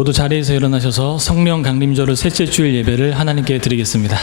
모두 자리에서 일어나셔서 성령 강림절의 셋째 주일 예배를 하나님께 드리겠습니다.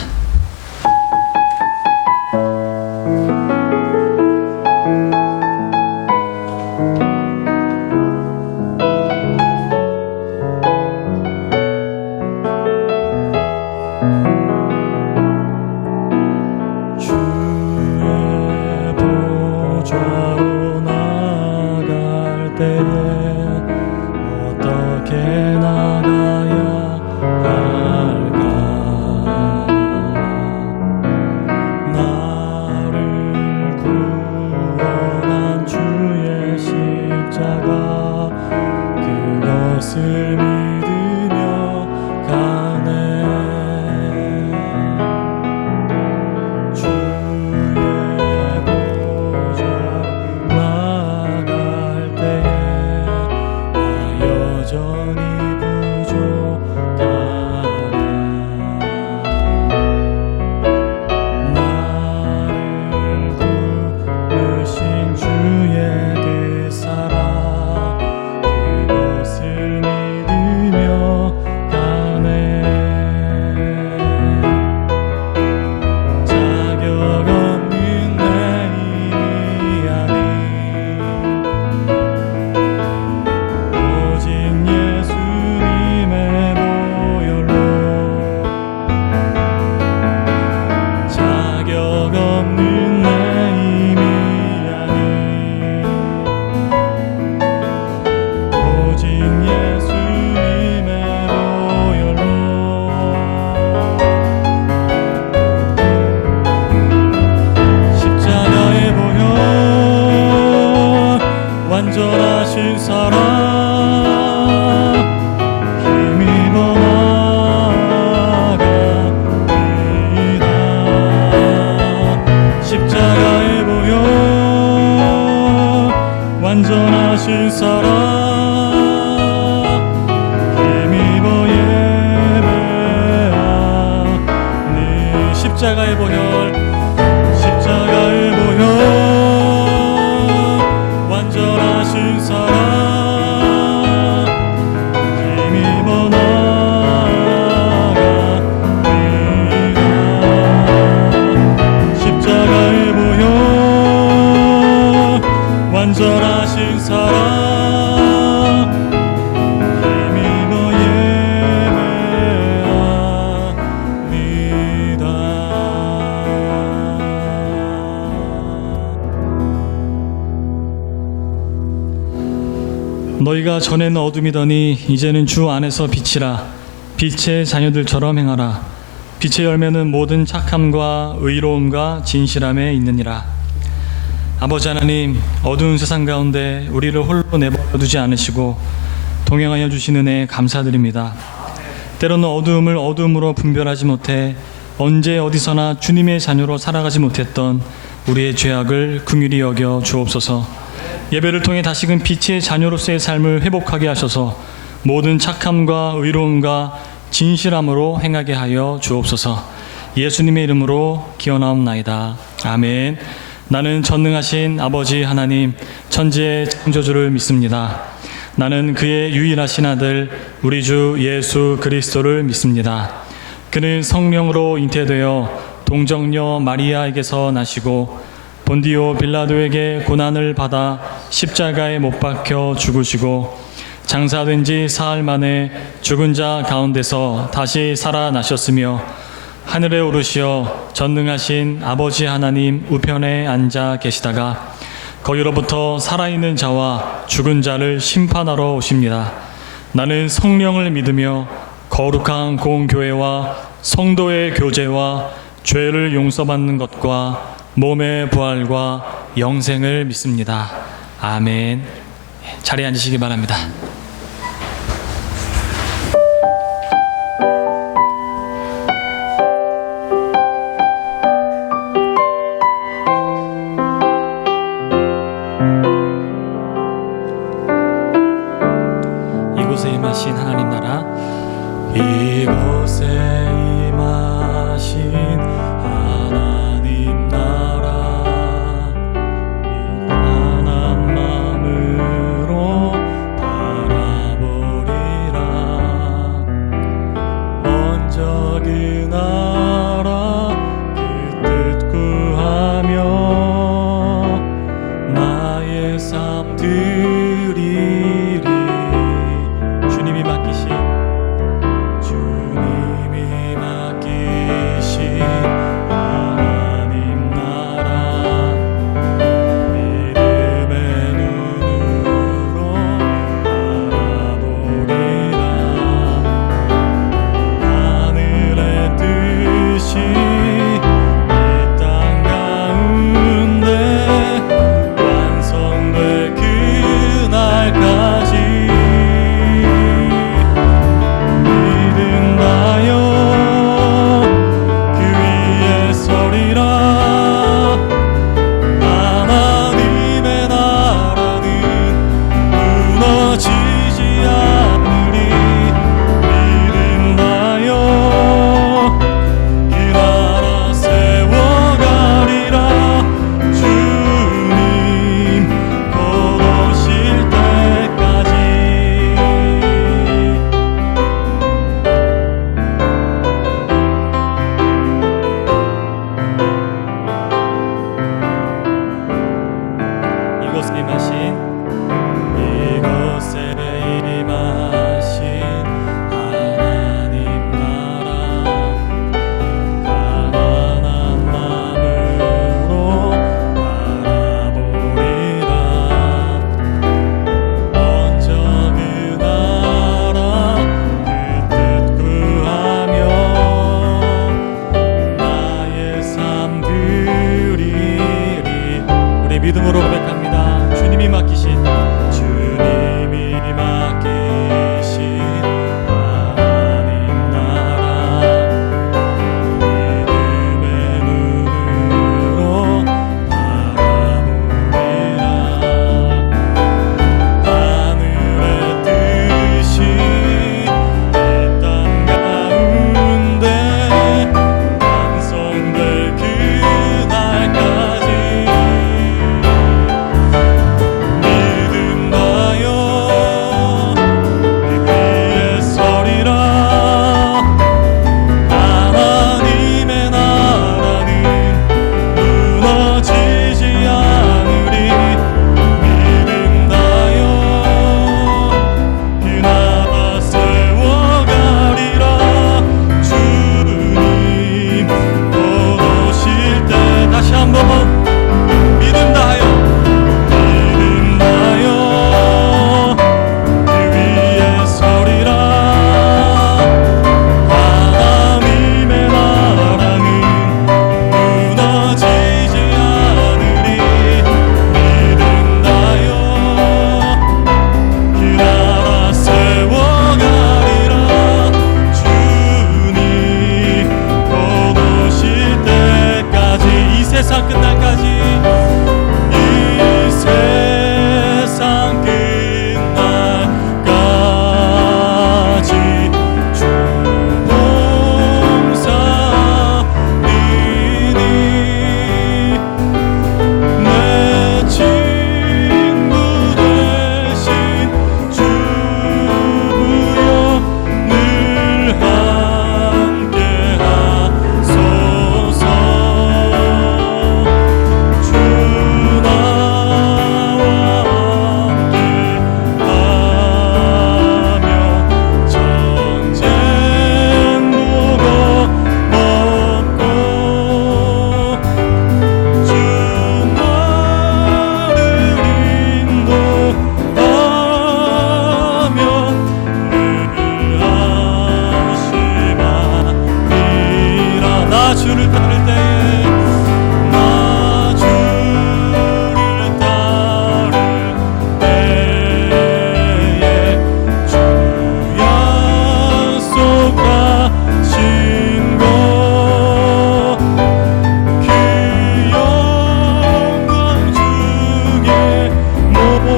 완전하신 사랑 힘입어 나아갑니다. 십자가에 보여 완전하신 사랑 힘입어 예배하니 십자가의 보혈 십자가의 보혈 완전하신 사랑 힘입어 나아갑니다. 십자가의 보혈 완전하신 사랑 힘입어 예배합니다. 너희가 전에는 어둠이더니 이제는 주 안에서 빛이라. 빛의 자녀들처럼 행하라. 빛의 열매는 모든 착함과 의로움과 진실함에 있느니라. 아버지 하나님, 어두운 세상 가운데 우리를 홀로 내버려 두지 않으시고 동행하여 주시는 은혜에 감사드립니다. 때로는 어두움을 어두움으로 분별하지 못해 언제 어디서나 주님의 자녀로 살아가지 못했던 우리의 죄악을 긍휼히 여겨 주옵소서. 예배를 통해 다시금 빛의 자녀로서의 삶을 회복하게 하셔서 모든 착함과 의로움과 진실함으로 행하게 하여 주옵소서. 예수님의 이름으로 기원하옵나이다. 아멘. 나는 전능하신 아버지 하나님 천지의 창조주를 믿습니다. 나는 그의 유일하신 아들 우리 주 예수 그리스도를 믿습니다. 그는 성령으로 잉태되어 동정녀 마리아에게서 나시고 본디오 빌라도에게 고난을 받아 십자가에 못 박혀 죽으시고 장사된 지 사흘 만에 죽은 자 가운데서 다시 살아나셨으며 하늘에 오르시어 전능하신 아버지 하나님 우편에 앉아 계시다가 거기로부터 살아있는 자와 죽은 자를 심판하러 오십니다. 나는 성령을 믿으며 거룩한 공교회와 성도의 교제와 죄를 용서받는 것과 몸의 부활과 영생을 믿습니다. 아멘. 자리에 앉으시기 바랍니다. 이곳에 임하신 하나님 나라, 이곳에 임하신 하나님 나라, 편한 마음으로 바라 이곳에 임하신 하나님 나라 가난한 마음으로 바라보리라. 먼저 그 나라 그 뜻 구하며 나의 삶 드리리. 우리 믿음으로 고백합니다. 주님이 맡기신 하나님 나라 믿음의 눈으로 바라보리라. 하늘의 뜻이 이 땅 가운데 완성될 그날까지 믿음 다여 그 위에 서리라. 하나님의 나라는 무너지지 않으리. 믿음 다여 그 나라 세워가리라. 주님 곧 오실 때 다시 한번 믿음 다하여 그 위에 서리라. 하나님의 나라는 무너지지 않으리. 믿음 다하여 그 나라 세워가리라. 주님 곧 오실 때까지, 이 세상 끝날까지, 이 세상 끝날까지 주 봉사리니. 내 친구 되신 주여 늘 함께 하소서. 주 나와 함께 하며 전쟁 보고 먹고 주 나를 인도하며 늘 안심하리라. 나 주를 따를 때에, 나 주를 따를 때에 주 약속하신 것 그 영광 중에 모두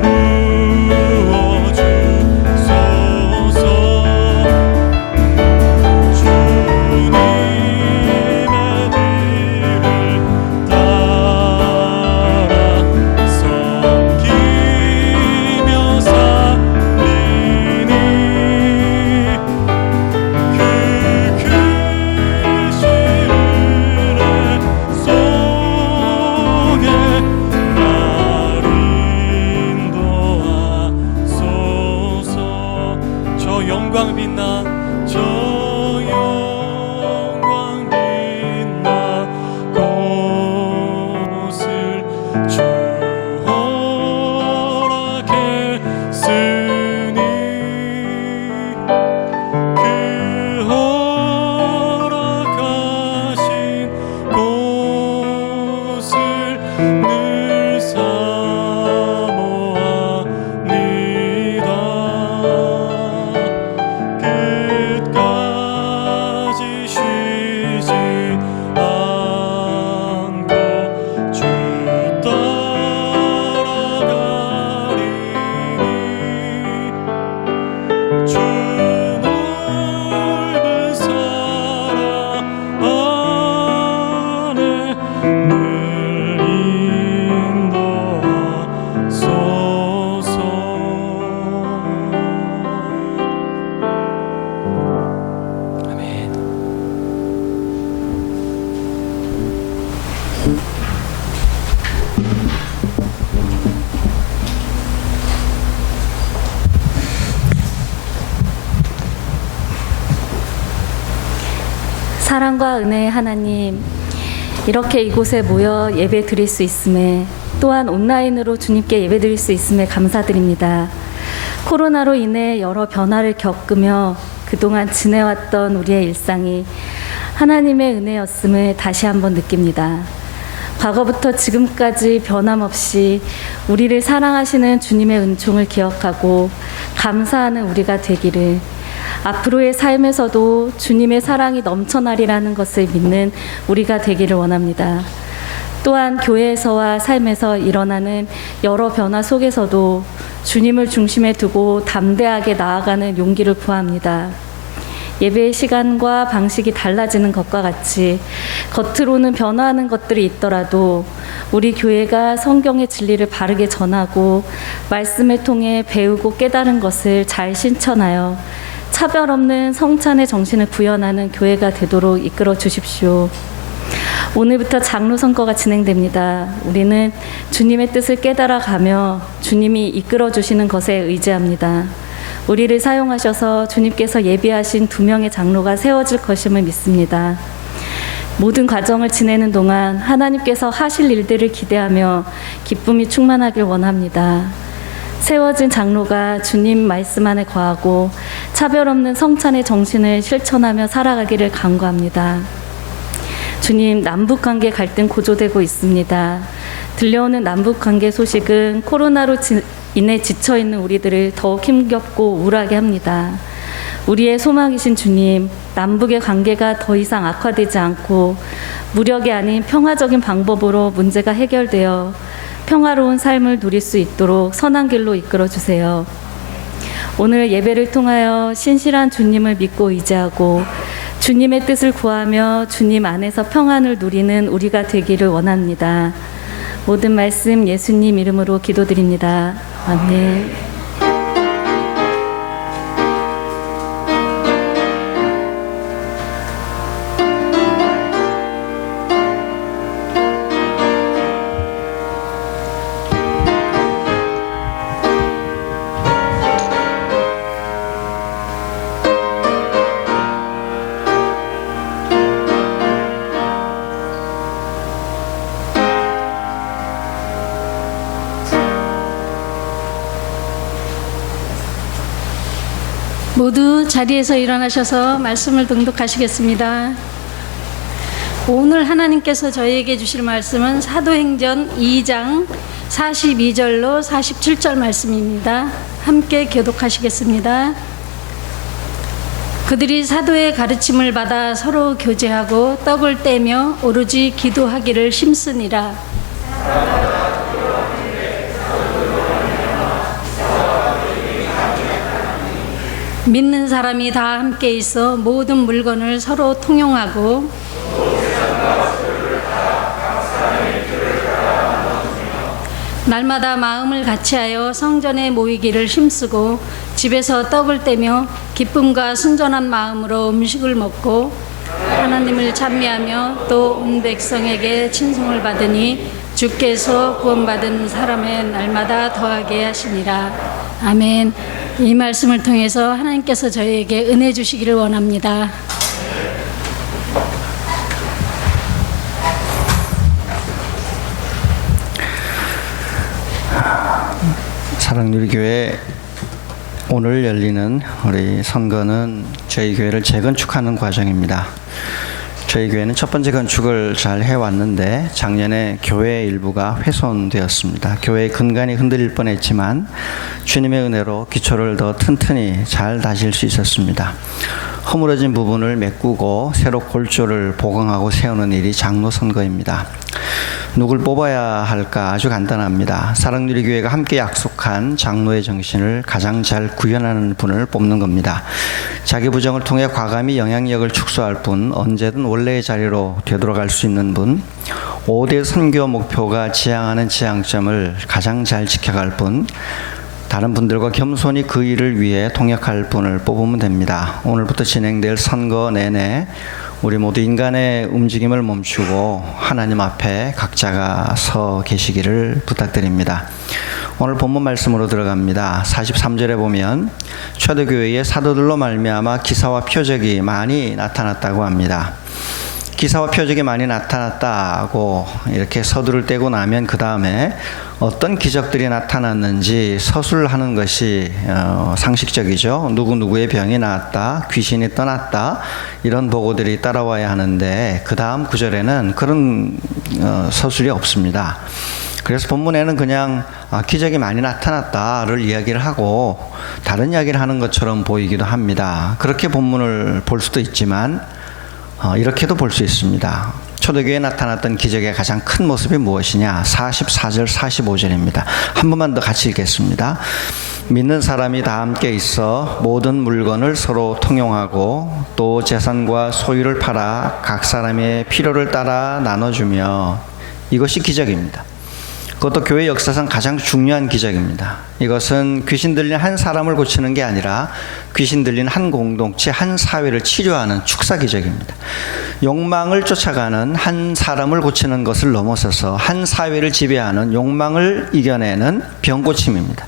이루어 주소서. 주님의 뒤를 따라 섬기며 살리니. 그 크신 은혜 속에 나를 인도하소서. 저 영광 빛난 저 영광 빛난 곳을 주 허락했으니 그 허락하신 곳을 늘 사모합니다. 끝까지 쉬지 않고 주 따라가리니. 주 넓은 사랑 안에 늘 인도하소서. 아멘. 사랑과 은혜의 하나님, 이렇게 이곳에 모여 예배 드릴 수 있음에, 또한 온라인으로 주님께 예배 드릴 수 있음에 감사드립니다. 코로나로 인해 여러 변화를 겪으며 그동안 지내왔던 우리의 일상이 하나님의 은혜였음을 다시 한번 느낍니다. 과거부터 지금까지 변함없이 우리를 사랑하시는 주님의 은총을 기억하고 감사하는 우리가 되기를, 앞으로의 삶에서도 주님의 사랑이 넘쳐나리라는 것을 믿는 우리가 되기를 원합니다. 또한 교회에서와 삶에서 일어나는 여러 변화 속에서도 주님을 중심에 두고 담대하게 나아가는 용기를 구합니다. 예배의 시간과 방식이 달라지는 것과 같이 겉으로는 변화하는 것들이 있더라도 우리 교회가 성경의 진리를 바르게 전하고 말씀을 통해 배우고 깨달은 것을 잘 실천하여 차별 없는 성찬의 정신을 구현하는 교회가 되도록 이끌어 주십시오. 오늘부터 장로 선거가 진행됩니다. 우리는 주님의 뜻을 깨달아가며 주님이 이끌어 주시는 것에 의지합니다. 우리를 사용하셔서 주님께서 예비하신 2명의 장로가 세워질 것임을 믿습니다. 모든 과정을 지내는 동안 하나님께서 하실 일들을 기대하며 기쁨이 충만하길 원합니다. 세워진 장로가 주님 말씀 안에 거하고 차별 없는 성찬의 정신을 실천하며 살아가기를 간구합니다. 주님, 남북관계 갈등 고조되고 있습니다. 들려오는 남북관계 소식은 코로나로 인해 지쳐있는 우리들을 더욱 힘겹고 우울하게 합니다. 우리의 소망이신 주님, 남북의 관계가 더 이상 악화되지 않고 무력이 아닌 평화적인 방법으로 문제가 해결되어 평화로운 삶을 누릴 수 있도록 선한 길로 이끌어 주세요. 오늘 예배를 통하여 신실한 주님을 믿고 의지하고 주님의 뜻을 구하며 주님 안에서 평안을 누리는 우리가 되기를 원합니다. 모든 말씀 예수님 이름으로 기도드립니다. 아멘. 모두 자리에서 일어나셔서 말씀을 등독하시겠습니다. 오늘 하나님께서 저희에게 주실 말씀은 사도행전 2장 42절로 47절 말씀입니다. 함께 교독하시겠습니다. 그들이 사도의 가르침을 받아 서로 교제하고 떡을 떼며 오로지 기도하기를 힘쓰니라. 믿는 사람이 다 함께 있어 모든 물건을 서로 통용하고 날마다 마음을 같이하여 성전에 모이기를 힘쓰고 집에서 떡을 떼며 기쁨과 순전한 마음으로 음식을 먹고 하나님을 찬미하며 또 온 백성에게 친송을 받으니 주께서 구원받은 사람의 날마다 더하게 하시니라. 아멘. 이 말씀을 통해서 하나님께서 저희에게 은혜 주시기를 원합니다. 사랑누리교회 오늘 열리는 우리 선거는 저희 교회를 재건축하는 과정입니다. 저희 교회는 첫 번째 건축을 잘 해왔는데 작년에 교회 일부가 훼손되었습니다. 교회의 근간이 흔들릴 뻔했지만 주님의 은혜로 기초를 더 튼튼히 잘 다질 수 있었습니다. 허물어진 부분을 메꾸고 새로 골조를 보강하고 세우는 일이 장로 선거입니다. 누굴 뽑아야 할까 아주 간단합니다. 사랑누리교회가 함께 약속한 장로의 정신을 가장 잘 구현하는 분을 뽑는 겁니다. 자기 부정을 통해 과감히 영향력을 축소할 분, 언제든 원래의 자리로 되돌아갈 수 있는 분, 5대 선교 목표가 지향하는 지향점을 가장 잘 지켜갈 분, 다른 분들과 겸손히 그 일을 위해 동역할 분을 뽑으면 됩니다. 오늘부터 진행될 선거 내내 우리 모두 인간의 움직임을 멈추고 하나님 앞에 각자가 서 계시기를 부탁드립니다. 오늘 본문 말씀으로 들어갑니다. 43절에 보면 초대교회의 사도들로 말미암아 기사와 표적이 많이 나타났다고 합니다. 기사와 표적이 많이 나타났다고 이렇게 서두를 떼고 나면 그 다음에 어떤 기적들이 나타났는지 서술하는 것이 상식적이죠. 누구누구의 병이 나았다, 귀신이 떠났다, 이런 보고들이 따라와야 하는데 그 다음 구절에는 그런 서술이 없습니다. 그래서 본문에는 그냥 기적이 많이 나타났다를 이야기를 하고 다른 이야기를 하는 것처럼 보이기도 합니다. 그렇게 본문을 볼 수도 있지만 이렇게도 볼 수 있습니다. 초대교회에 나타났던 기적의 가장 큰 모습이 무엇이냐? 44절 45절입니다. 한 번만 더 같이 읽겠습니다. 믿는 사람이 다 함께 있어 모든 물건을 서로 통용하고 또 재산과 소유를 팔아 각 사람의 필요를 따라 나눠주며, 이것이 기적입니다. 그것도 교회 역사상 가장 중요한 기적입니다. 이것은 귀신 들린 한 사람을 고치는 게 아니라 귀신 들린 한 공동체, 한 사회를 치료하는 축사 기적입니다. 욕망을 쫓아가는 한 사람을 고치는 것을 넘어서서 한 사회를 지배하는 욕망을 이겨내는 병고침입니다.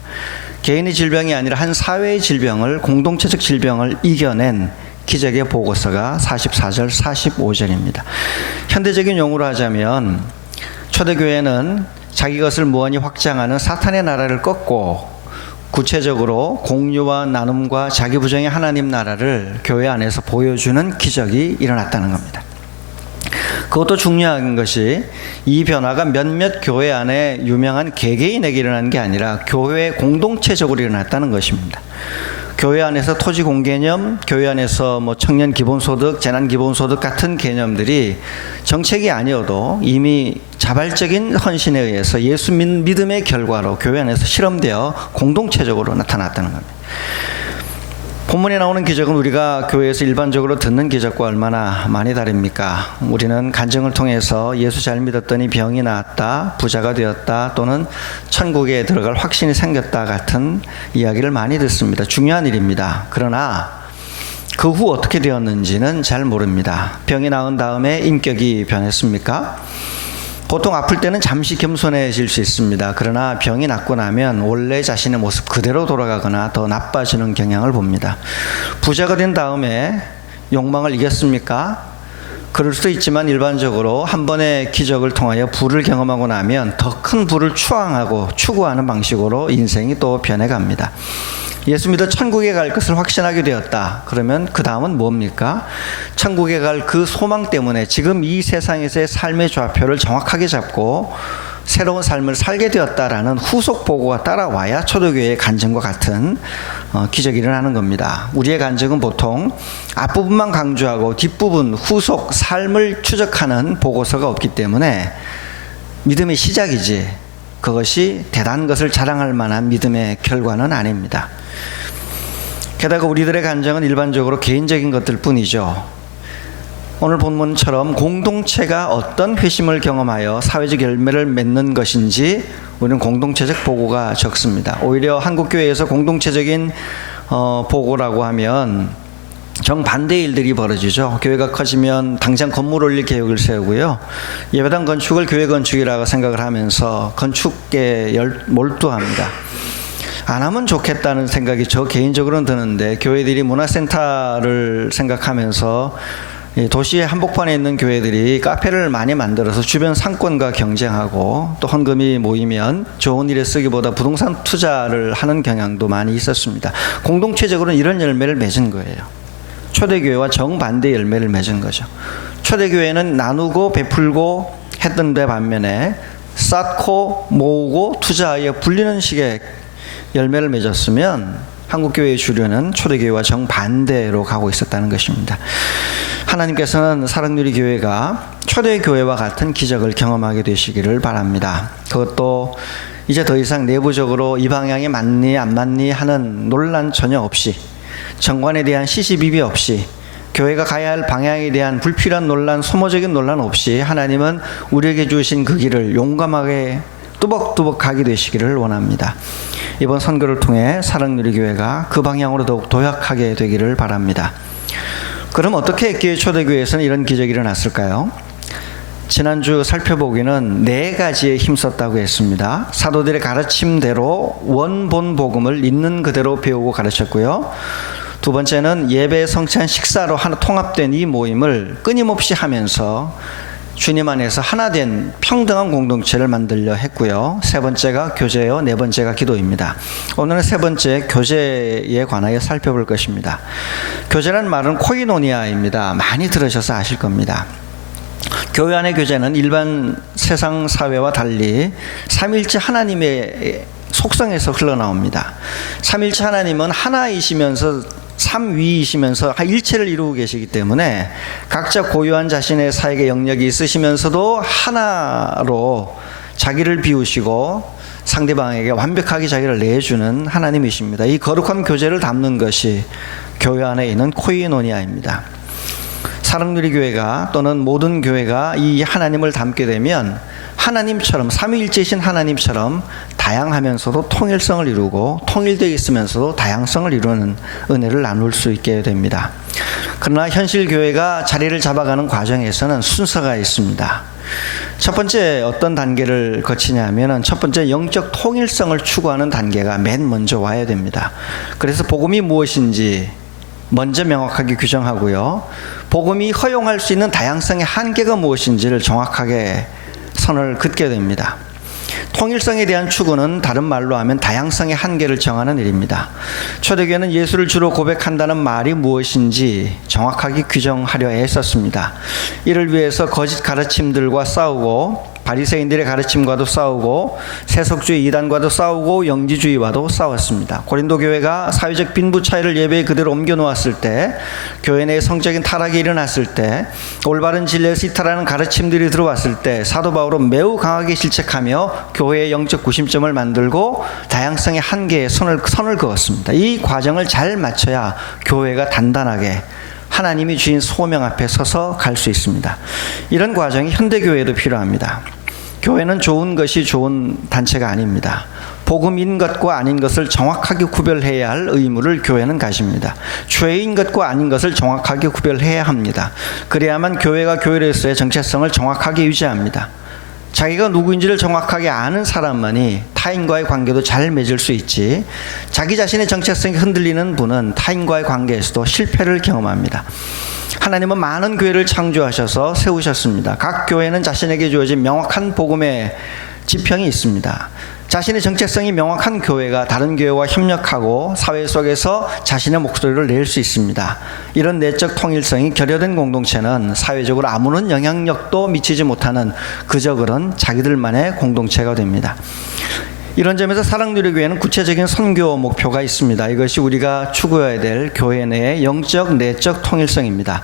개인의 질병이 아니라 한 사회의 질병을, 공동체적 질병을 이겨낸 기적의 보고서가 44절 45절입니다. 현대적인 용어로 하자면 초대교회는 자기 것을 무한히 확장하는 사탄의 나라를 꺾고 구체적으로 공유와 나눔과 자기 부정의 하나님 나라를 교회 안에서 보여주는 기적이 일어났다는 겁니다. 그것도 중요한 것이 이 변화가 몇몇 교회 안에 유명한 개개인에게 일어난 게 아니라 교회 공동체적으로 일어났다는 것입니다. 교회 안에서 토지 공개념, 교회 안에서 청년 기본소득, 재난 기본소득 같은 개념들이 정책이 아니어도 이미 자발적인 헌신에 의해서 예수 믿음의 결과로 교회 안에서 실험되어 공동체적으로 나타났다는 겁니다. 본문에 나오는 기적은 우리가 교회에서 일반적으로 듣는 기적과 얼마나 많이 다릅니까? 우리는 간증을 통해서 예수 잘 믿었더니 병이 나았다, 부자가 되었다, 또는 천국에 들어갈 확신이 생겼다 같은 이야기를 많이 듣습니다. 중요한 일입니다. 그러나 그 후 어떻게 되었는지는 잘 모릅니다. 병이 나은 다음에 인격이 변했습니까? 보통 아플 때는 잠시 겸손해질 수 있습니다. 그러나 병이 낫고 나면 원래 자신의 모습 그대로 돌아가거나 더 나빠지는 경향을 봅니다. 부자가 된 다음에 욕망을 이겼습니까? 그럴 수도 있지만 일반적으로 한 번의 기적을 통하여 부를 경험하고 나면 더 큰 부를 추구하는 방식으로 인생이 또 변해갑니다. 예수 믿어 천국에 갈 것을 확신하게 되었다. 그러면 그 다음은 뭡니까? 천국에 갈 그 소망 때문에 지금 이 세상에서의 삶의 좌표를 정확하게 잡고 새로운 삶을 살게 되었다라는 후속 보고가 따라와야 초대교회의 간증과 같은 기적이 일어나는 겁니다. 우리의 간증은 보통 앞부분만 강조하고 뒷부분, 후속, 삶을 추적하는 보고서가 없기 때문에 믿음의 시작이지 그것이 대단한 것을 자랑할 만한 믿음의 결과는 아닙니다. 게다가 우리들의 간증은 일반적으로 개인적인 것들 뿐이죠. 오늘 본문처럼 공동체가 어떤 회심을 경험하여 사회적 열매를 맺는 것인지 우리는 공동체적 보고가 적습니다. 오히려 한국교회에서 공동체적인 보고라고 하면 정반대의 일들이 벌어지죠. 교회가 커지면 당장 건물 올릴 계획을 세우고요. 예배당 건축을 교회 건축이라고 생각을 하면서 건축에 몰두합니다. 안 하면 좋겠다는 생각이 저 개인적으로는 드는데, 교회들이 문화센터를 생각하면서 도시의 한복판에 있는 교회들이 카페를 많이 만들어서 주변 상권과 경쟁하고 또 헌금이 모이면 좋은 일에 쓰기보다 부동산 투자를 하는 경향도 많이 있었습니다. 공동체적으로는 이런 열매를 맺은 거예요. 초대교회와 정반대 열매를 맺은 거죠. 초대교회는 나누고 베풀고 했던 데 반면에 쌓고 모으고 투자하여 불리는 식의 열매를 맺었으면 한국교회의 주류는 초대교회와 정반대로 가고 있었다는 것입니다. 하나님께서는 사랑누리교회가 초대교회와 같은 기적을 경험하게 되시기를 바랍니다. 그것도 이제 더 이상 내부적으로 이 방향이 맞니 안 맞니 하는 논란 전혀 없이, 정관에 대한 시시비비 없이, 교회가 가야 할 방향에 대한 불필요한 논란, 소모적인 논란 없이 하나님은 우리에게 주신 그 길을 용감하게 뚜벅뚜벅 가게 되시기를 원합니다. 이번 선거를 통해 사랑누리교회가 그 방향으로 더욱 도약하게 되기를 바랍니다. 그럼 어떻게 했기에 초대교회에서는 이런 기적이 일어났을까요? 지난주 살펴보기는 4가지에 힘썼다고 했습니다. 사도들의 가르침대로 원본 복음을 있는 그대로 배우고 가르쳤고요. 두 번째는 예배 성찬 식사로 하나 통합된 이 모임을 끊임없이 하면서 주님 안에서 하나된 평등한 공동체를 만들려 했고요. 세 번째가 교제요, 네 번째가 기도입니다. 오늘은 세 번째 교제에 관하여 살펴볼 것입니다. 교제란 말은 코이노니아입니다. 많이 들으셔서 아실 겁니다. 교회 안의 교제는 일반 세상 사회와 달리 삼일째 하나님의 속성에서 흘러나옵니다. 삼일째 하나님은 하나이시면서 삼위이시면서 일체를 이루고 계시기 때문에 각자 고유한 자신의 사역의 영역이 있으시면서도 하나로 자기를 비우시고 상대방에게 완벽하게 자기를 내주는 하나님이십니다. 이 거룩한 교제를 담는 것이 교회 안에 있는 코이노니아입니다. 사랑누리교회가 또는 모든 교회가 이 하나님을 담게 되면 하나님처럼 삼위일체이신 하나님처럼 다양하면서도 통일성을 이루고 통일되어 있으면서도 다양성을 이루는 은혜를 나눌 수 있게 됩니다. 그러나 현실 교회가 자리를 잡아가는 과정에서는 순서가 있습니다. 첫 번째 어떤 단계를 거치냐 하면은 첫 번째 영적 통일성을 추구하는 단계가 맨 먼저 와야 됩니다. 그래서 복음이 무엇인지 먼저 명확하게 규정하고요. 복음이 허용할 수 있는 다양성의 한계가 무엇인지를 정확하게 선을 긋게 됩니다. 통일성에 대한 추구는 다른 말로 하면 다양성의 한계를 정하는 일입니다. 초대교회는 예수를 주로 고백한다는 말이 무엇인지 정확하게 규정하려 애썼습니다. 이를 위해서 거짓 가르침들과 싸우고 바리새인들의 가르침과도 싸우고 세속주의 이단과도 싸우고 영지주의와도 싸웠습니다. 고린도 교회가 사회적 빈부 차이를 예배에 그대로 옮겨 놓았을 때, 교회 내에 성적인 타락이 일어났을 때, 올바른 진리에서 이탈하는 가르침들이 들어왔을 때 사도 바울은 매우 강하게 질책하며 교회의 영적 구심점을 만들고 다양성의 한계에 선을 그었습니다. 이 과정을 잘 맞춰야 교회가 단단하게 하나님이 주신 소명 앞에 서서 갈 수 있습니다. 이런 과정이 현대교회에도 필요합니다. 교회는 좋은 것이 좋은 단체가 아닙니다. 복음인 것과 아닌 것을 정확하게 구별해야 할 의무를 교회는 가집니다. 죄인 것과 아닌 것을 정확하게 구별해야 합니다. 그래야만 교회가 교회로서의 정체성을 정확하게 유지합니다. 자기가 누구인지를 정확하게 아는 사람만이 타인과의 관계도 잘 맺을 수 있지, 자기 자신의 정체성이 흔들리는 분은 타인과의 관계에서도 실패를 경험합니다. 하나님은 많은 교회를 창조하셔서 세우셨습니다. 각 교회는 자신에게 주어진 명확한 복음의 지평이 있습니다. 자신의 정체성이 명확한 교회가 다른 교회와 협력하고 사회 속에서 자신의 목소리를 낼 수 있습니다. 이런 내적 통일성이 결여된 공동체는 사회적으로 아무런 영향력도 미치지 못하는 그저 그런 자기들만의 공동체가 됩니다. 이런 점에서 사랑누리교회는 구체적인 선교 목표가 있습니다. 이것이 우리가 추구해야 될 교회 내의 영적 내적 통일성입니다.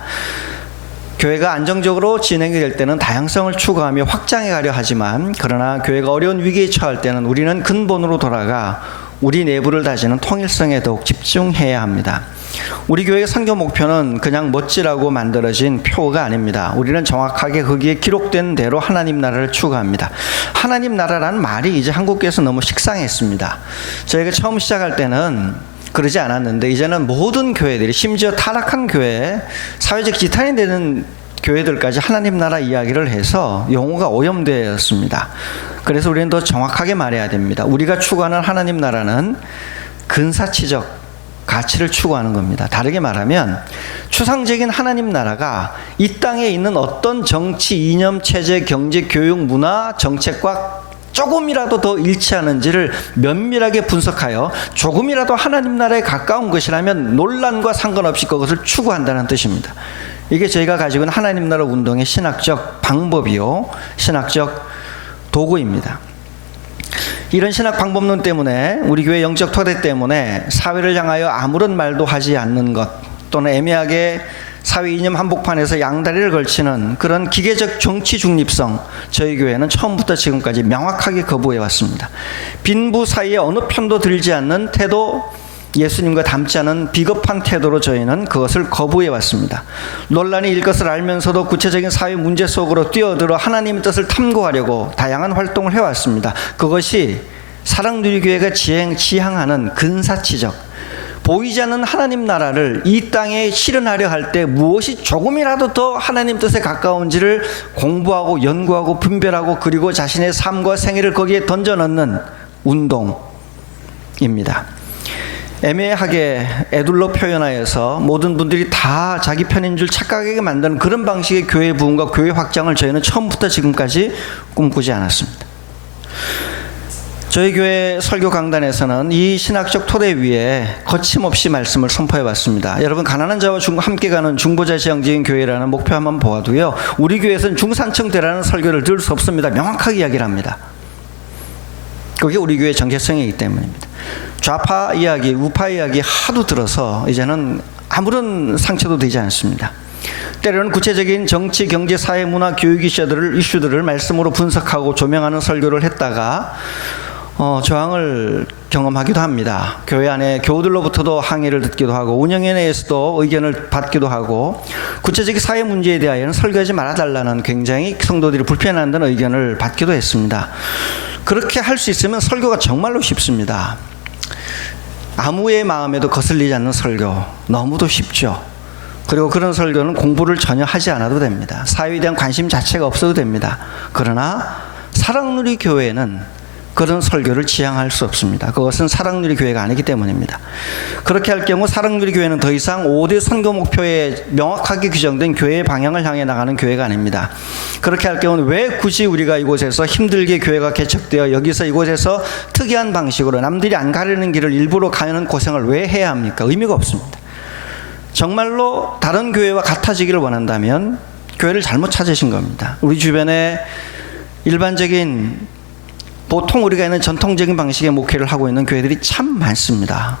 교회가 안정적으로 진행이 될 때는 다양성을 추구하며 확장해 가려 하지만, 그러나 교회가 어려운 위기에 처할 때는 우리는 근본으로 돌아가 우리 내부를 다지는 통일성에 더욱 집중해야 합니다. 우리 교회의 선교 목표는 그냥 멋지라고 만들어진 표가 아닙니다. 우리는 정확하게 거기에 기록된 대로 하나님 나라를 추구합니다. 하나님 나라라는 말이 이제 한국교회에서 너무 식상했습니다. 저희가 처음 시작할 때는 그러지 않았는데, 이제는 모든 교회들이, 심지어 타락한 교회, 사회적 지탄이 되는 교회들까지 하나님 나라 이야기를 해서 용어가 오염되었습니다. 그래서 우리는 더 정확하게 말해야 됩니다. 우리가 추구하는 하나님 나라는 근사치적 가치를 추구하는 겁니다. 다르게 말하면 추상적인 하나님 나라가 이 땅에 있는 어떤 정치, 이념, 체제, 경제, 교육, 문화, 정책과 조금이라도 더 일치하는지를 면밀하게 분석하여 조금이라도 하나님 나라에 가까운 것이라면 논란과 상관없이 그것을 추구한다는 뜻입니다. 이게 저희가 가지고 있는 하나님 나라 운동의 신학적 방법이요, 신학적 도구입니다. 이런 신학 방법론 때문에, 우리 교회 영적 토대 때문에 사회를 향하여 아무런 말도 하지 않는 것, 또는 애매하게 사회 이념 한복판에서 양다리를 걸치는 그런 기계적 정치 중립성, 저희 교회는 처음부터 지금까지 명확하게 거부해 왔습니다. 빈부 사이에 어느 편도 들지 않는 태도, 예수님과 닮지 않은 비겁한 태도로 저희는 그것을 거부해 왔습니다. 논란이 일 것을 알면서도 구체적인 사회 문제 속으로 뛰어들어 하나님의 뜻을 탐구하려고 다양한 활동을 해왔습니다. 그것이 사랑누리교회가 지향하는 근사치적, 보이지 않는 하나님 나라를 이 땅에 실현하려 할 때 무엇이 조금이라도 더 하나님 뜻에 가까운지를 공부하고 연구하고 분별하고, 그리고 자신의 삶과 생애를 거기에 던져넣는 운동입니다. 애매하게 애둘러 표현하여서 모든 분들이 다 자기 편인 줄 착각하게 만드는 그런 방식의 교회 부흥과 교회 확장을 저희는 처음부터 지금까지 꿈꾸지 않았습니다. 저희 교회 설교 강단에서는 이 신학적 토대 위에 거침없이 말씀을 선포해 왔습니다. 여러분, 가난한 자와 함께 가는 중보자 지향적인 교회라는 목표 한번 보아도요, 우리 교회에서는 중산층 되라는 설교를 들을 수 없습니다. 명확하게 이야기를 합니다. 그게 우리 교회의 정체성이기 때문입니다. 좌파 이야기, 우파 이야기 하도 들어서 이제는 아무런 상처도 되지 않습니다. 때로는 구체적인 정치, 경제, 사회, 문화, 교육 이슈들을 말씀으로 분석하고 조명하는 설교를 했다가 저항을 경험하기도 합니다. 교회 안에 교우들로부터도 항의를 듣기도 하고 운영에 대해서도 의견을 받기도 하고 구체적인 사회 문제에 대하여는 설교하지 말아달라는 굉장히 성도들이 불편해한다는 의견을 받기도 했습니다. 그렇게 할 수 있으면 설교가 정말로 쉽습니다. 아무의 마음에도 거슬리지 않는 설교, 너무도 쉽죠. 그리고 그런 설교는 공부를 전혀 하지 않아도 됩니다. 사회에 대한 관심 자체가 없어도 됩니다. 그러나 사랑누리 교회는 그런 설교를 지향할 수 없습니다. 그것은 사랑누리 교회가 아니기 때문입니다. 그렇게 할 경우 사랑누리 교회는 더 이상 5대 선교 목표에 명확하게 규정된 교회의 방향을 향해 나가는 교회가 아닙니다. 그렇게 할 경우는 왜 굳이 우리가 이곳에서 힘들게 교회가 개척되어 여기서 이곳에서 특이한 방식으로 남들이 안 가려는 길을 일부러 가는 고생을 왜 해야 합니까? 의미가 없습니다. 정말로 다른 교회와 같아지기를 원한다면 교회를 잘못 찾으신 겁니다. 우리 주변에 일반적인 보통 우리가 있는 전통적인 방식의 목회를 하고 있는 교회들이 참 많습니다.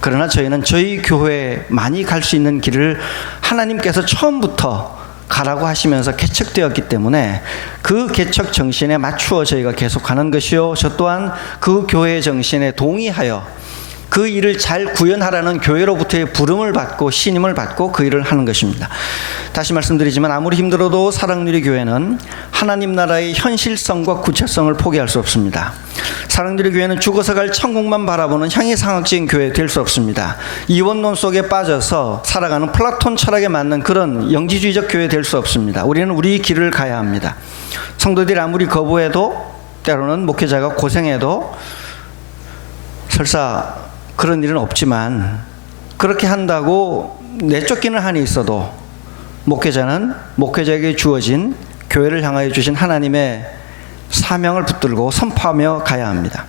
그러나 저희는 저희 교회만이 갈 수 있는 길을 하나님께서 처음부터 가라고 하시면서 개척되었기 때문에 그 개척 정신에 맞추어 저희가 계속하는 것이요, 저 또한 그 교회의 정신에 동의하여 그 일을 잘 구현하라는 교회로부터의 부름을 받고 신임을 받고 그 일을 하는 것입니다. 다시 말씀드리지만 아무리 힘들어도 사랑누리 교회는 하나님 나라의 현실성과 구체성을 포기할 수 없습니다. 사랑누리 교회는 죽어서 갈 천국만 바라보는 향이상학적인 교회 될 수 없습니다. 이원론 속에 빠져서 살아가는 플라톤 철학에 맞는 그런 영지주의적 교회 될 수 없습니다. 우리는 우리 길을 가야 합니다. 성도들이 아무리 거부해도, 때로는 목회자가 고생해도 설사 그런 일은 없지만, 그렇게 한다고 내쫓기는 한이 있어도 목회자는 목회자에게 주어진 교회를 향하여 주신 하나님의 사명을 붙들고 선포하며 가야 합니다.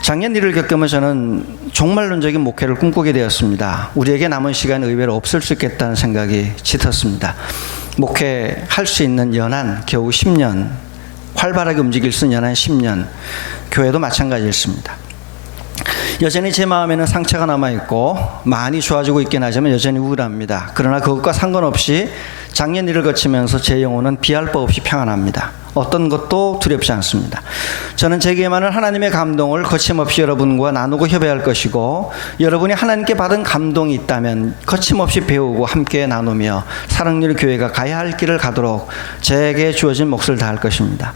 작년 일을 겪으며 저는 종말론적인 목회를 꿈꾸게 되었습니다. 우리에게 남은 시간 의외로 없을 수 있겠다는 생각이 짙었습니다. 목회할 수 있는 연한 겨우 10년, 활발하게 움직일 수 있는 연한 10년, 교회도 마찬가지였습니다. 여전히 제 마음에는 상처가 남아있고 많이 좋아지고 있긴 하지만 여전히 우울합니다. 그러나 그것과 상관없이 작년 일을 거치면서 제 영혼은 비할 바 없이 평안합니다. 어떤 것도 두렵지 않습니다. 저는 제게만은 하나님의 감동을 거침없이 여러분과 나누고 협의할 것이고, 여러분이 하나님께 받은 감동이 있다면 거침없이 배우고 함께 나누며 사랑누리 교회가 가야 할 길을 가도록 제게 주어진 몫을 다할 것입니다.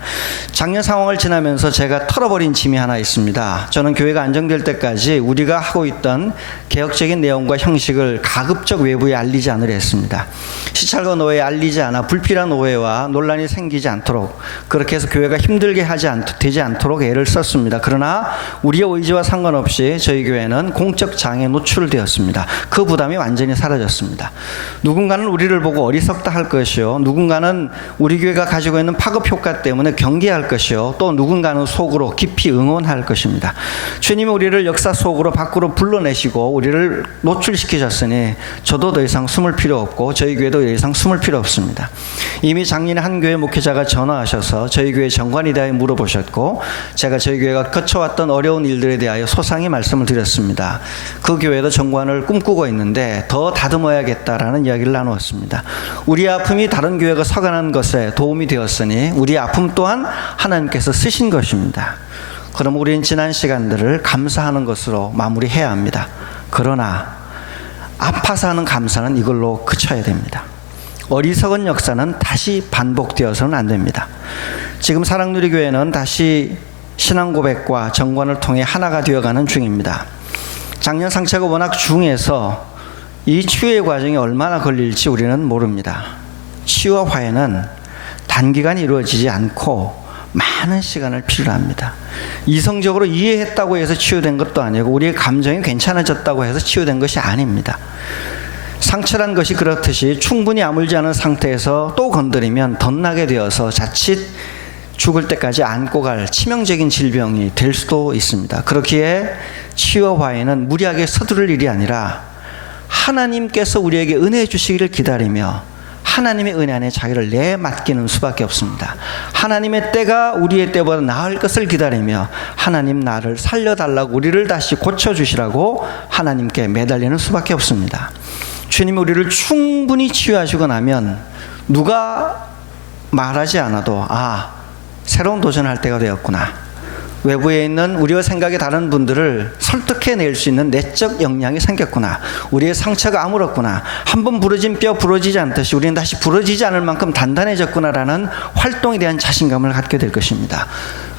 작년 상황을 지나면서 제가 털어버린 짐이 하나 있습니다. 저는 교회가 안정될 때까지 우리가 하고 있던 개혁적인 내용과 형식을 가급적 외부에 알리지 않으려 했습니다. 시찰과 노예에 알리지 않아 불필요한 오해와 논란이 생기지 않도록, 그렇게 해서 교회가 힘들게 되지 않도록 애를 썼습니다. 그러나 우리의 의지와 상관없이 저희 교회는 공적 장에 노출되었습니다. 그 부담이 완전히 사라졌습니다. 누군가는 우리를 보고 어리석다 할 것이요, 누군가는 우리 교회가 가지고 있는 파급 효과 때문에 경계할 것이요, 또 누군가는 속으로 깊이 응원할 것입니다. 주님이 우리를 역사 속으로 밖으로 불러내시고 우리를 노출시키셨으니 저도 더 이상 숨을 필요 없고 저희 교회도 더 이상 숨을 필요 없습니다. 이미 작년에 한 교회 목회자가 전화하셔서 저희 교회 정관에 대하여 물어보셨고, 제가 저희 교회가 거쳐왔던 어려운 일들에 대하여 소상히 말씀을 드렸습니다. 그 교회도 정관을 꿈꾸고 있는데 더 다듬어야겠다라는 이야기를 나누었습니다. 우리 아픔이 다른 교회가 서간한 것에 도움이 되었으니 우리 아픔 또한 하나님께서 쓰신 것입니다. 그럼 우리는 지난 시간들을 감사하는 것으로 마무리해야 합니다. 그러나 아파서 하는 감사는 이걸로 그쳐야 됩니다. 어리석은 역사는 다시 반복되어서는 안 됩니다. 지금 사랑누리 교회는 다시 신앙 고백과 정관을 통해 하나가 되어가는 중입니다. 작년 상처가 워낙 중해서 이 치유의 과정이 얼마나 걸릴지 우리는 모릅니다. 치유와 화해는 단기간에 이루어지지 않고 많은 시간을 필요로 합니다. 이성적으로 이해했다고 해서 치유된 것도 아니고 우리의 감정이 괜찮아졌다고 해서 치유된 것이 아닙니다. 상처란 것이 그렇듯이 충분히 아물지 않은 상태에서 또 건드리면 덧나게 되어서 자칫 죽을 때까지 안고 갈 치명적인 질병이 될 수도 있습니다. 그렇기에 치유와 화해는 무리하게 서두를 일이 아니라 하나님께서 우리에게 은혜 주시기를 기다리며 하나님의 은혜 안에 자기를 내맡기는 수밖에 없습니다. 하나님의 때가 우리의 때보다 나을 것을 기다리며 하나님 나를 살려달라고 우리를 다시 고쳐주시라고 하나님께 매달리는 수밖에 없습니다. 주님이 우리를 충분히 치유하시고 나면 누가 말하지 않아도 새로운 도전할 때가 되었구나. 외부에 있는 우리와 생각이 다른 분들을 설득해낼 수 있는 내적 역량이 생겼구나. 우리의 상처가 아물었구나. 한번 부러진 뼈 부러지지 않듯이 우리는 다시 부러지지 않을 만큼 단단해졌구나라는 활동에 대한 자신감을 갖게 될 것입니다.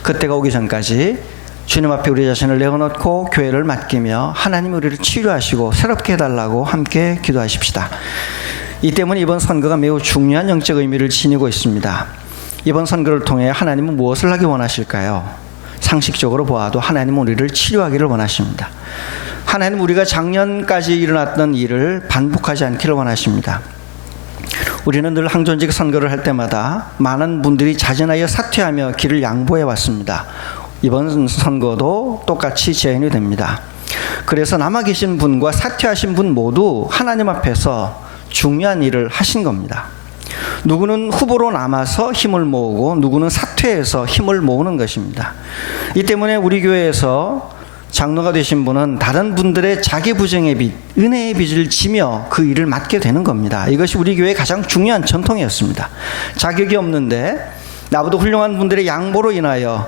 그때가 오기 전까지 주님 앞에 우리 자신을 내어놓고 교회를 맡기며 하나님 우리를 치료하시고 새롭게 해달라고 함께 기도하십시다. 이 때문에 이번 선거가 매우 중요한 영적 의미를 지니고 있습니다. 이번 선거를 통해 하나님은 무엇을 하기 원하실까요? 상식적으로 보아도 하나님은 우리를 치료하기를 원하십니다. 하나님 우리가 작년까지 일어났던 일을 반복하지 않기를 원하십니다. 우리는 늘 항존직 선거를 할 때마다 많은 분들이 자진하여 사퇴하며 길을 양보해 왔습니다. 이번 선거도 똑같이 재현이 됩니다. 그래서 남아 계신 분과 사퇴하신 분 모두 하나님 앞에서 중요한 일을 하신 겁니다. 누구는 후보로 남아서 힘을 모으고 누구는 사퇴해서 힘을 모으는 것입니다. 이 때문에 우리 교회에서 장로가 되신 분은 다른 분들의 자기 부정의 빚, 은혜의 빚을 지며 그 일을 맡게 되는 겁니다. 이것이 우리 교회의 가장 중요한 전통이었습니다. 자격이 없는데 나보다 훌륭한 분들의 양보로 인하여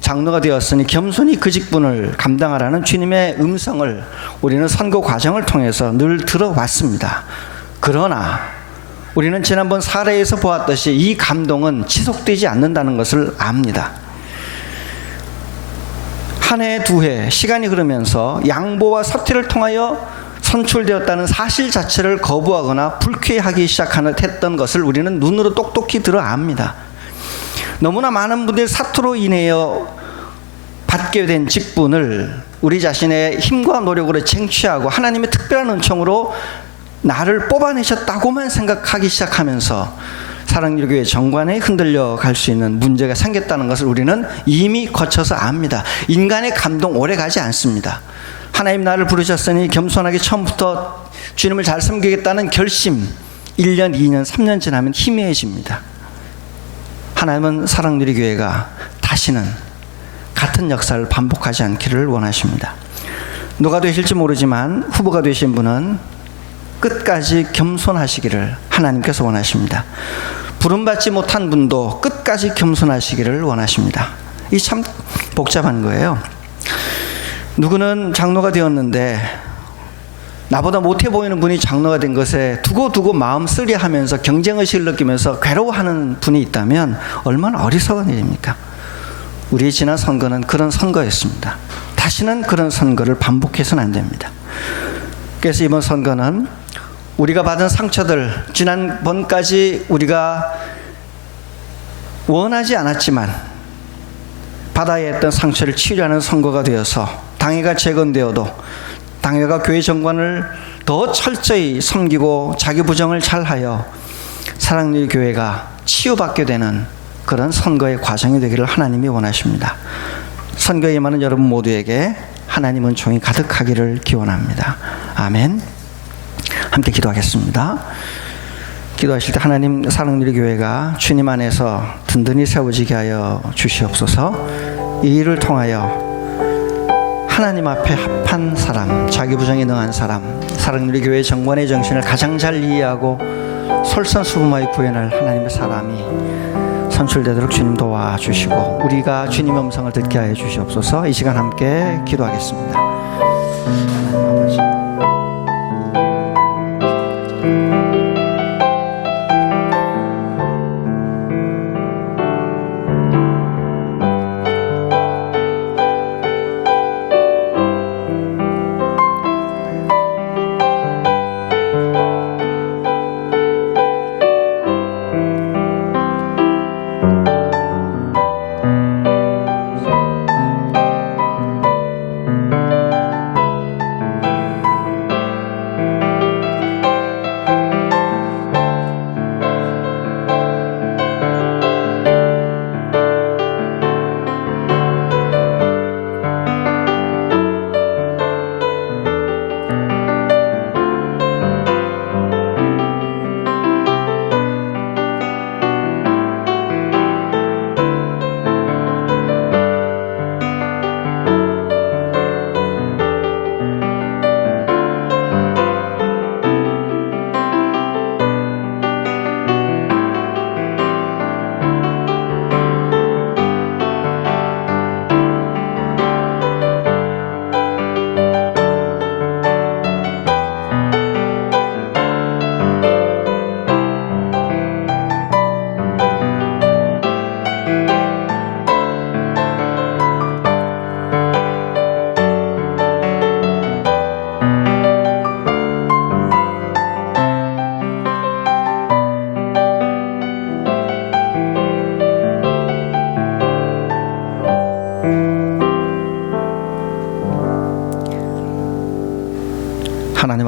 장로가 되었으니 겸손히 그 직분을 감당하라는 주님의 음성을 우리는 선거 과정을 통해서 늘 들어왔습니다. 그러나 우리는 지난번 사례에서 보았듯이 이 감동은 지속되지 않는다는 것을 압니다. 한 해, 두 해, 시간이 흐르면서 양보와 사퇴를 통하여 선출되었다는 사실 자체를 거부하거나 불쾌하기 시작했던 것을 우리는 눈으로 똑똑히 들어 압니다. 너무나 많은 분들의 사투로 인하여 받게 된 직분을 우리 자신의 힘과 노력으로 쟁취하고 하나님의 특별한 은총으로 나를 뽑아내셨다고만 생각하기 시작하면서 사랑일교회 정관에 흔들려 갈 수 있는 문제가 생겼다는 것을 우리는 이미 거쳐서 압니다. 인간의 감동 오래 가지 않습니다. 하나님 나를 부르셨으니 겸손하게 처음부터 주님을 잘 섬기겠다는 결심 1년, 2년, 3년 지나면 희미해집니다. 하나님은 사랑누리교회가 다시는 같은 역사를 반복하지 않기를 원하십니다. 누가 되실지 모르지만 후보가 되신 분은 끝까지 겸손하시기를 하나님께서 원하십니다. 부름받지 못한 분도 끝까지 겸손하시기를 원하십니다. 이 참 복잡한 거예요. 누구는 장로가 되었는데 나보다 못해 보이는 분이 장로가 된 것에 두고 마음 쓰리하면서 경쟁의식을 느끼면서 괴로워하는 분이 있다면 얼마나 어리석은 일입니까? 우리의 지난 선거는 그런 선거였습니다. 다시는 그런 선거를 반복해서는 안 됩니다. 그래서 이번 선거는 우리가 받은 상처들, 지난번까지 우리가 원하지 않았지만 받아야 했던 상처를 치유하는 선거가 되어서 당회가 재건되어도 당회가 교회 정관을 더 철저히 섬기고 자기 부정을 잘하여 사랑의 교회가 치유받게 되는 그런 선거의 과정이 되기를 하나님이 원하십니다. 선거에 임하는 여러분 모두에게 하나님 은총이 가득하기를 기원합니다. 아멘. 함께 기도하겠습니다. 기도하실 때 하나님 사랑누리 교회가 주님 안에서 든든히 세워지게 하여 주시옵소서. 이 일을 통하여 하나님 앞에 합한 사람, 자기 부정에 능한 사람, 사랑누리 교회 정관의 정신을 가장 잘 이해하고 솔선수범하여 구현할 하나님의 사람이 선출되도록 주님 도와주시고 우리가 주님의 음성을 듣게 하여 주시옵소서. 이 시간 함께 기도하겠습니다.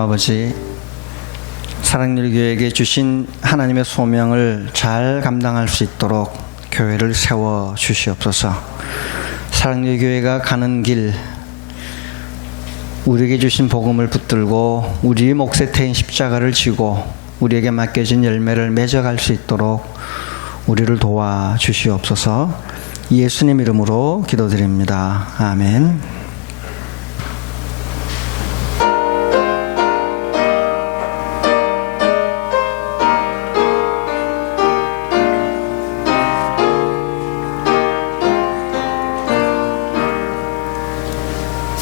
아버지, 사랑의 교회에게 주신 하나님의 소명을 잘 감당할 수 있도록 교회를 세워 주시옵소서. 사랑의 교회가 가는 길, 우리에게 주신 복음을 붙들고 우리의 몫에 태인 십자가를 지고 우리에게 맡겨진 열매를 맺어갈 수 있도록 우리를 도와 주시옵소서. 예수님 이름으로 기도드립니다. 아멘.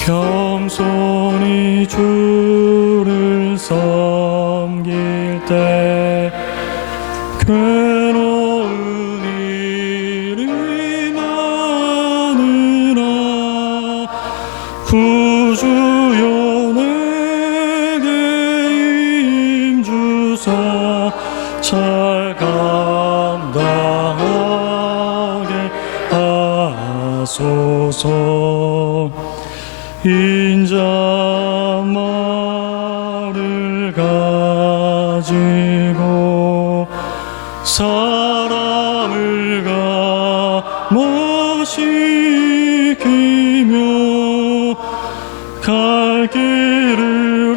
겸손히 주를 섬길 때 괴로운 일이 많으나 구주여 내게 힘주사 잘 감당하게 하소서. 인자말을 가지고 사람을 감화시키며 갈 길을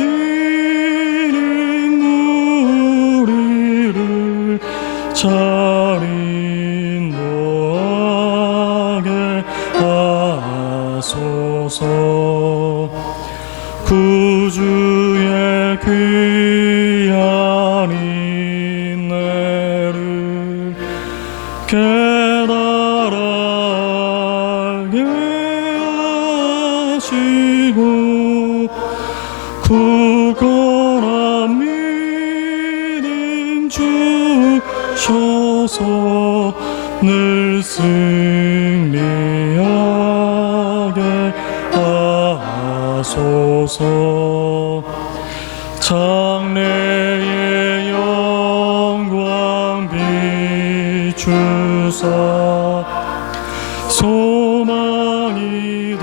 잃은 무리를 잘 인도하게 하소서. 구주의 귀한 인내를 깨달아 알게 하시고 굳건한 믿음 주셔서 늘 승리하게 하소서. 장래의 영광 비추사 소망이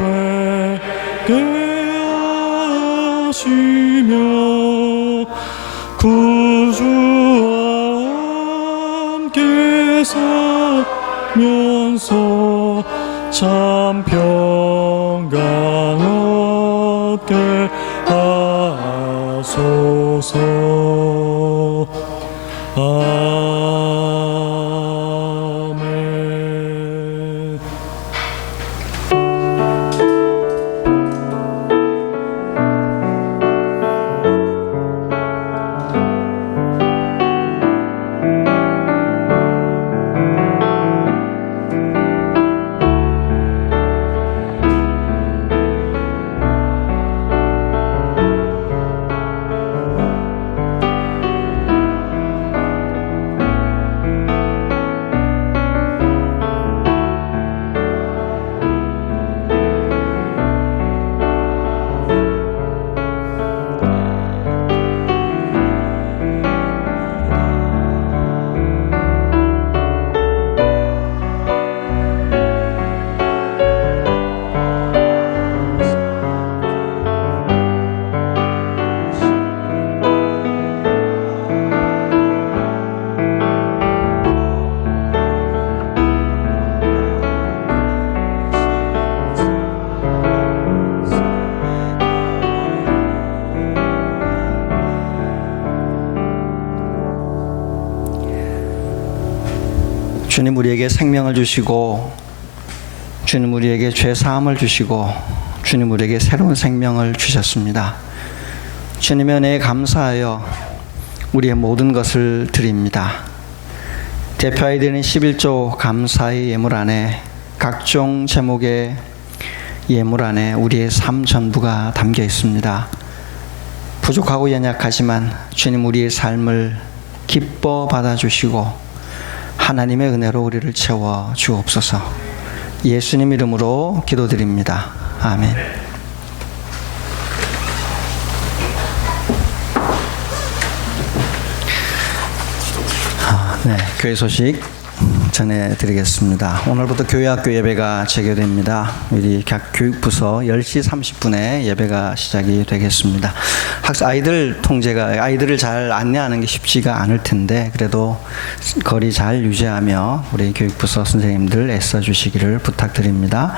되게 하시며 구주와 함께 살면서 참 평강 얻게 하소서. 아멘. 주님 우리에게 생명을 주시고 주님 우리에게 죄 사함을 주시고 주님 우리에게 새로운 생명을 주셨습니다. 주님의 은혜에 감사하여 우리의 모든 것을 드립니다. 대표하여 드리는 11조 감사의 예물 안에 각종 제목의 예물 안에 우리의 삶 전부가 담겨 있습니다. 부족하고 연약하지만 주님 우리의 삶을 기뻐 받아주시고 하나님의 은혜로 우리를 채워 주옵소서. 예수님 이름으로 기도드립니다. 아멘. 네, 교회 소식 전해드리겠습니다. 오늘부터 교회학교 예배가 재개됩니다. 우리 각 교육부서 10시 30분에 예배가 시작이 되겠습니다. 아이들 통제가 아이들을 잘 안내하는 게 쉽지가 않을 텐데 그래도 거리 잘 유지하며 우리 교육부서 선생님들 애써주시기를 부탁드립니다.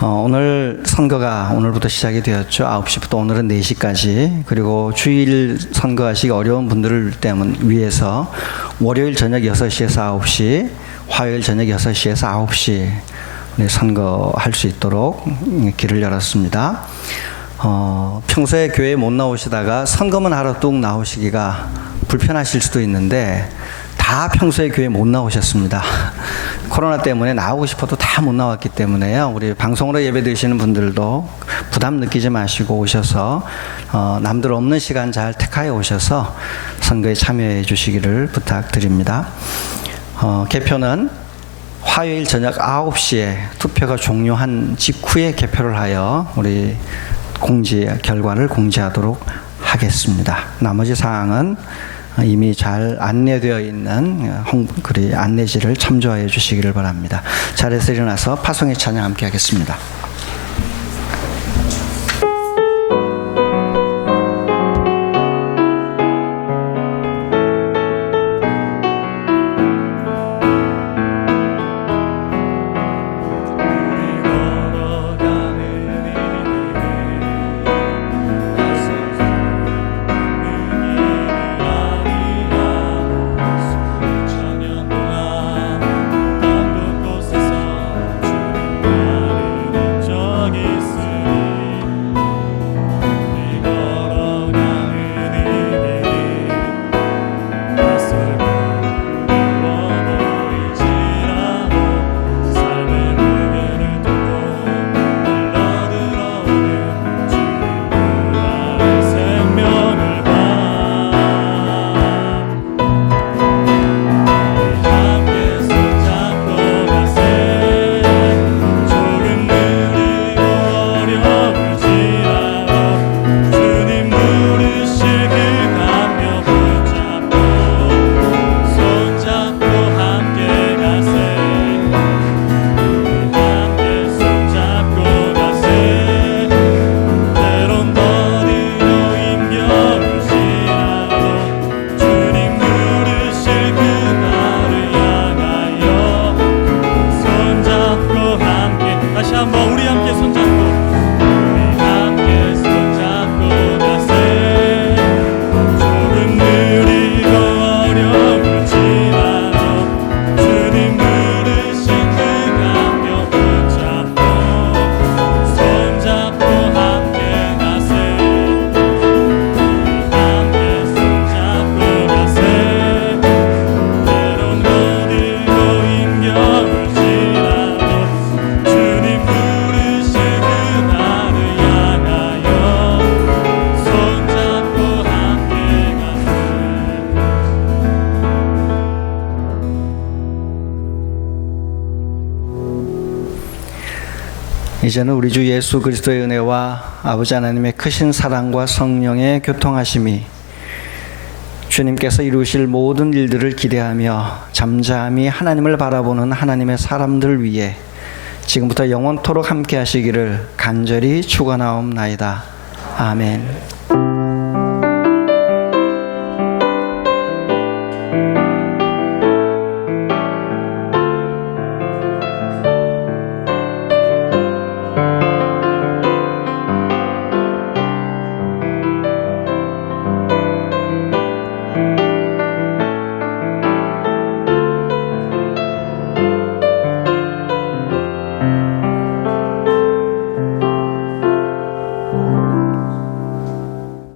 오늘 선거가 오늘부터 시작이 되었죠. 9시부터 오늘은 4시까지. 그리고 주일 선거하시기 어려운 분들을 위해서 월요일 저녁 6시에서 9시, 화요일 저녁 6시에서 9시 선거할 수 있도록 길을 열었습니다. 평소에 교회에 못 나오시다가 선거만 하러 뚝 나오시기가 불편하실 수도 있는데 다 평소에 교회 못 나오셨습니다. 코로나 때문에 나오고 싶어도 다 못 나왔기 때문에요. 우리 방송으로 예배 드리시는 분들도 부담 느끼지 마시고 오셔서 남들 없는 시간 잘 택하여 오셔서 선거에 참여해 주시기를 부탁드립니다. 개표는 화요일 저녁 9시에 투표가 종료한 직후에 개표를 하여 우리 결과를 공지하도록 하겠습니다. 나머지 사항은 이미 잘 안내되어 있는 안내지를 참조하여 주시기를 바랍니다. 자리에서 일어나서 파송의 찬양 함께 하겠습니다. 이제는 우리 주 예수 그리스도의 은혜와 아버지 하나님의 크신 사랑과 성령의 교통하심이 주님께서 이루실 모든 일들을 기대하며 잠잠히 하나님을 바라보는 하나님의 사람들 위해 지금부터 영원토록 함께 하시기를 간절히 축원하옵나이다. 아멘.